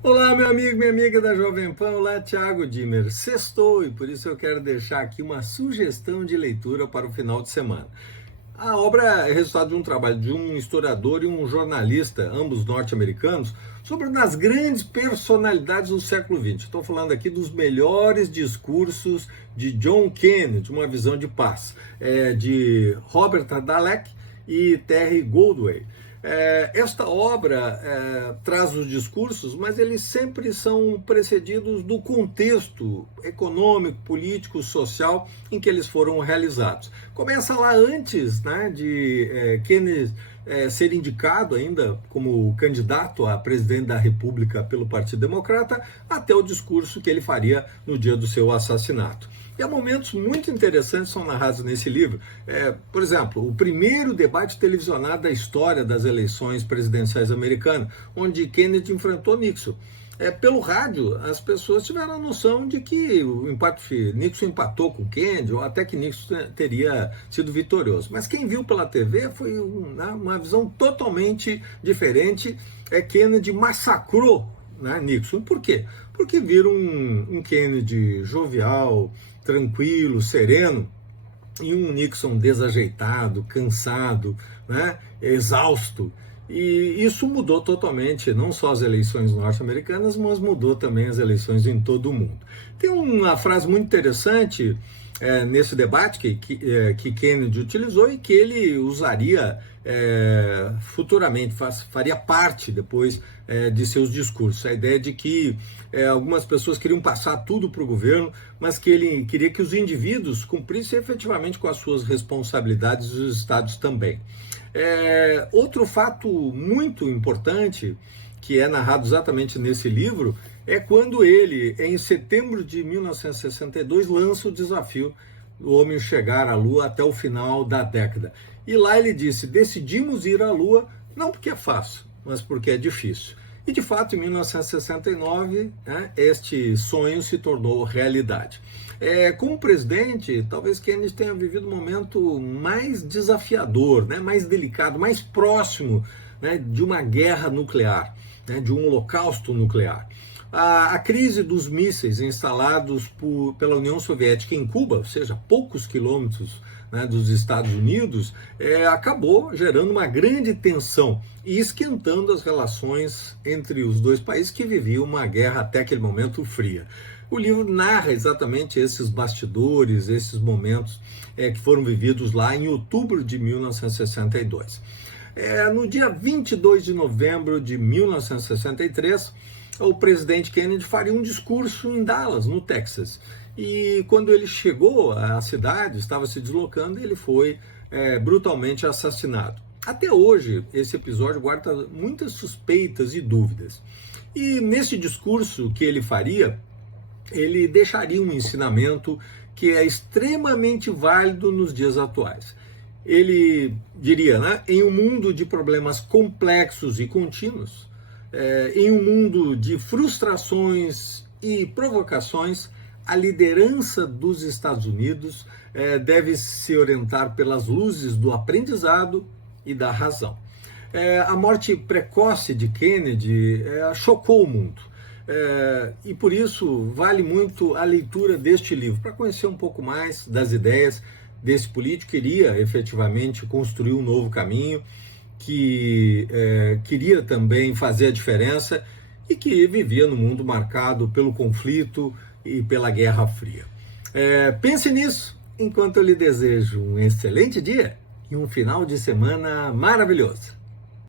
Olá, meu amigo, minha amiga da Jovem Pan, olá, Thiago Dimer. Sextou e por isso eu quero deixar aqui uma sugestão de leitura para o final de semana. A obra é resultado de um trabalho de um historiador e um jornalista, ambos norte-americanos, sobre uma das grandes personalidades do século XX. Estou falando aqui dos melhores discursos de John Kennedy, uma visão de paz, de Robert Adalek e Terry Goldway. Esta obra traz os discursos, mas eles sempre são precedidos do contexto econômico, político, social em que eles foram realizados. Começa lá antes, né, de Kennedy ser indicado ainda como candidato a presidente da República pelo Partido Democrata, até o discurso que ele faria no dia do seu assassinato. E há momentos muito interessantes que são narrados nesse livro. Por exemplo, o primeiro debate televisionado da história das eleições presidenciais americanas, onde Kennedy enfrentou Nixon. Pelo rádio, as pessoas tiveram a noção de que Nixon empatou com Kennedy, ou até que Nixon teria sido vitorioso. Mas quem viu pela TV foi uma visão totalmente diferente. Kennedy massacrou, né, Nixon. Por quê? Porque viram um Kennedy jovial, tranquilo, sereno, e um Nixon desajeitado, cansado, né, exausto. E isso mudou totalmente, não só as eleições norte-americanas, mas mudou também as eleições em todo o mundo. Tem uma frase muito interessante nesse debate que Kennedy utilizou e que ele usaria futuramente, faria parte depois de seus discursos. A ideia de que algumas pessoas queriam passar tudo para o governo, mas que ele queria que os indivíduos cumprissem efetivamente com as suas responsabilidades e os estados também. Outro fato muito importante, que é narrado exatamente nesse livro, é quando ele, em setembro de 1962, lança o desafio do homem chegar à Lua até o final da década. E lá ele disse: decidimos ir à Lua não porque é fácil, mas porque é difícil. E de fato, em 1969, este sonho se tornou realidade. Como presidente, talvez Kennedy tenha vivido um momento mais desafiador, mais delicado, mais próximo, de uma guerra nuclear, de um holocausto nuclear. A crise dos mísseis instalados pela União Soviética em Cuba, ou seja, poucos quilômetros dos Estados Unidos, acabou gerando uma grande tensão e esquentando as relações entre os dois países que viviam uma guerra até aquele momento fria. O livro narra exatamente esses bastidores, esses momentos que foram vividos lá em outubro de 1962. No dia 22 de novembro de 1963, o presidente Kennedy faria um discurso em Dallas, no Texas. E quando ele chegou à cidade, estava se deslocando, ele foi brutalmente assassinado. Até hoje, esse episódio guarda muitas suspeitas e dúvidas. E nesse discurso que ele faria, ele deixaria um ensinamento que é extremamente válido nos dias atuais. Ele diria, em um mundo de problemas complexos e contínuos, em um mundo de frustrações e provocações, a liderança dos Estados Unidos deve se orientar pelas luzes do aprendizado e da razão. A morte precoce de Kennedy chocou o mundo. E por isso vale muito a leitura deste livro, para conhecer um pouco mais das ideias desse político que iria efetivamente construir um novo caminho, que queria também fazer a diferença e que vivia num mundo marcado pelo conflito e pela Guerra Fria. Pense nisso, enquanto eu lhe desejo um excelente dia e um final de semana maravilhoso.